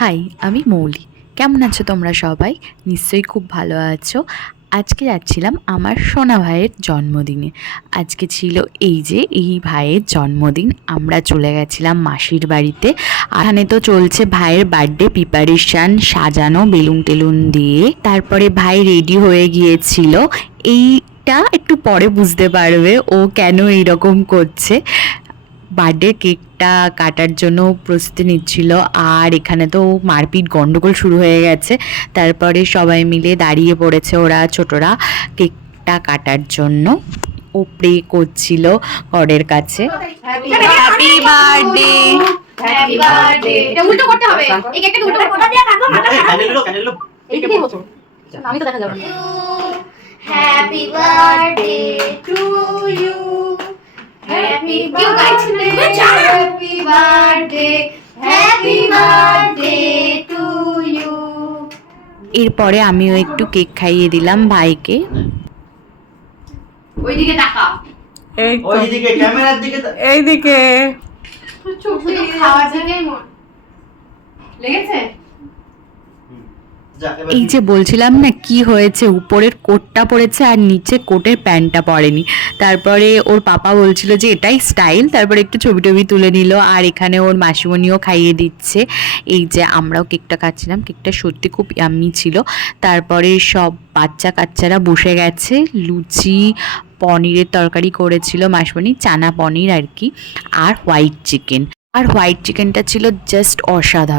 High, আমি মৌলি। কেমন আছো তোমরা সবাই? নিশ্চয়ই খুব ভালো আছো। আজকে যাচ্ছিলাম আমার সোনা ভাইয়ের জন্মদিনে। আজকে ছিল এই ভাইয়ের জন্মদিন। আমরা চলে গেছিলাম মাসির বাড়িতে। এখানে তো চলছে ভাইয়ের বার্থডে প্রিপারেশন, সাজানো বেলুন টেলুন দিয়ে। তারপরে ভাই রেডি হয়ে গিয়েছিল। এইটা একটু পরে বুঝতে পারবে ও কেন এইরকম করছে। বার্থডে কেকটা কাটার জন্য প্রস্তুতি নিচ্ছিল, আর এখানে তো মারপিট গন্ডগোল শুরু হয়ে গেছে। তারপরে সবাই মিলে দাঁড়িয়ে পড়েছে ওরা ছোটরা কেকটা কাটার জন্য। ও প্রে করছিল গডের কাছে, হ্যাপি বার্থডে। Happy birthday. এটা উল্টো করতে হবে। এই কেকটাকে উল্টো করে দিয়ে কাটো কাটো। এইদিকেই হতো। আমি তো দেখা যাবে না। Happy birthday to you. Happy birthday. Happy birthday. Happy birthday to you. এরপরে আমিও একটু কেক খাইয়ে দিলাম ভাইকে। ওইদিকে তাকা। ওইদিকে ক্যামেরার দিকে এইদিকে চোখ দিয়ে খাওয়া দিকেই মন লেগেছে। এই যে বলছিলাম না কি হয়েছে, উপরের কোটটা পরেছে আর নিচে কোটের প্যান্টটা পরেনি। তারপরে ওর পাপা বলছিল যে এটাই স্টাইল। তারপরে একটু ছবি টবি তুলে নিল, আর এখানে ওর মাসিমণিও খাইয়ে দিচ্ছে। এই যে আমরাও কেকটা খাচ্ছিলাম, কেকটা সত্যি খুব ইয়াম্মি ছিল। তারপরে সব বাচ্চা কাচ্চারা বসে গেছে। লুচি, পনিরের তরকারি করেছিল মাসিমণি, চানা পনির আর কি, আর হোয়াইট চিকেন। আর হোয়াইট চিকেনটা ছিল জাস্ট অসাধারণ।